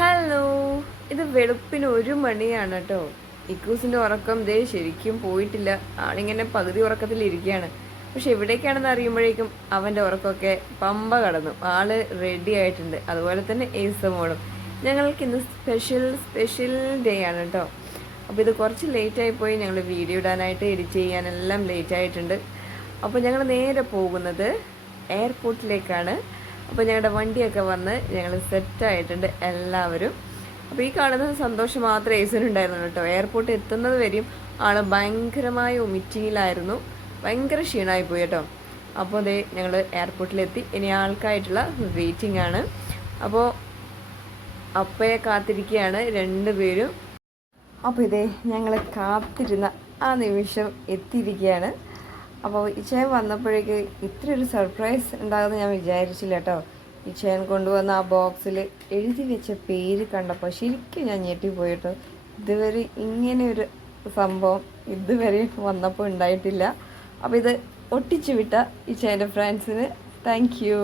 Hello, ഇത് വെളുപ്പിന് 1 മണിയാണ് കേട്ടോ. ഇക്കൂസിന്റെ ഉറക്കം ദേ ശരിക്കും പോയിട്ടില്ല. ആളിങ്ങനെ പകുതി ഉറക്കത്തിലിരിക്കുകയാണ്. പക്ഷെ എവിടേക്കാണെന്ന് അറിയുമ്പോഴേക്കും അവന്റെ ഉറക്കമൊക്കെ പമ്പ കടന്നു. ആള് റെഡി ആയിട്ടുണ്ട്. അതുപോലെ തന്നെ ഏസമോളും. ഞങ്ങൾക്ക് ഇന്ന് സ്പെഷ്യൽ ഡേ ആണ് കേട്ടോ. അപ്പോൾ ഇത് കുറച്ച് ലേറ്റായി പോയി. ഞങ്ങൾ വീഡിയോ ഇടാനായിട്ട് എഡിറ്റ് ചെയ്യാനെല്ലാം ലേറ്റ് ആയിട്ടുണ്ട്. അപ്പോൾ ഞങ്ങൾ നേരെ പോകുന്നത് എയർപോർട്ടിലേക്കാണ്. അപ്പോൾ ഞങ്ങളുടെ വണ്ടിയൊക്കെ വന്ന് ഞങ്ങൾ സെറ്റായിട്ടുണ്ട് എല്ലാവരും. അപ്പോൾ ഈ കാണുന്ന സന്തോഷം മാത്രമേ ഏസിനുണ്ടായിരുന്നു കേട്ടോ. എയർപോർട്ട് എത്തുന്നത് വരെയും ആൾ ഭയങ്കരമായ വൊമിറ്റിങ്ങിലായിരുന്നു. ഭയങ്കര ക്ഷീണമായി പോയി കേട്ടോ. അപ്പോൾ അതേ ഞങ്ങൾ എയർപോർട്ടിലെത്തി. ഇനി ആൾക്കായിട്ടുള്ള വെയിറ്റിംഗ് ആണ്. അപ്പോൾ അപ്പയെ കാത്തിരിക്കുകയാണ് രണ്ടുപേരും. അപ്പോൾ ഇതേ ഞങ്ങൾ കാത്തിരുന്ന ആ നിമിഷം എത്തിയിരിക്കുകയാണ്. അപ്പോൾ ഇച്ചയൻ വന്നപ്പോഴേക്ക് ഇത്രയൊരു സർപ്രൈസ് ഉണ്ടാകുമെന്ന് ഞാൻ വിചാരിച്ചില്ല കേട്ടോ. ഇച്ചയൻ കൊണ്ടുവന്ന ആ ബോക്സിൽ എഴുതി വെച്ച പേര് കണ്ടപ്പോൾ ശരിക്കും ഞാൻ ഞെട്ടിപ്പോയി കേട്ടോ. ഇതുവരെ ഇങ്ങനെയൊരു സംഭവം ഇതുവരെ വന്നപ്പോൾ ഉണ്ടായിട്ടില്ല. അപ്പോൾ ഇത് ഒട്ടിച്ചു വിട്ട ഇച്ചയൻ്റെ ഫ്രണ്ട്സിന് താങ്ക് യു.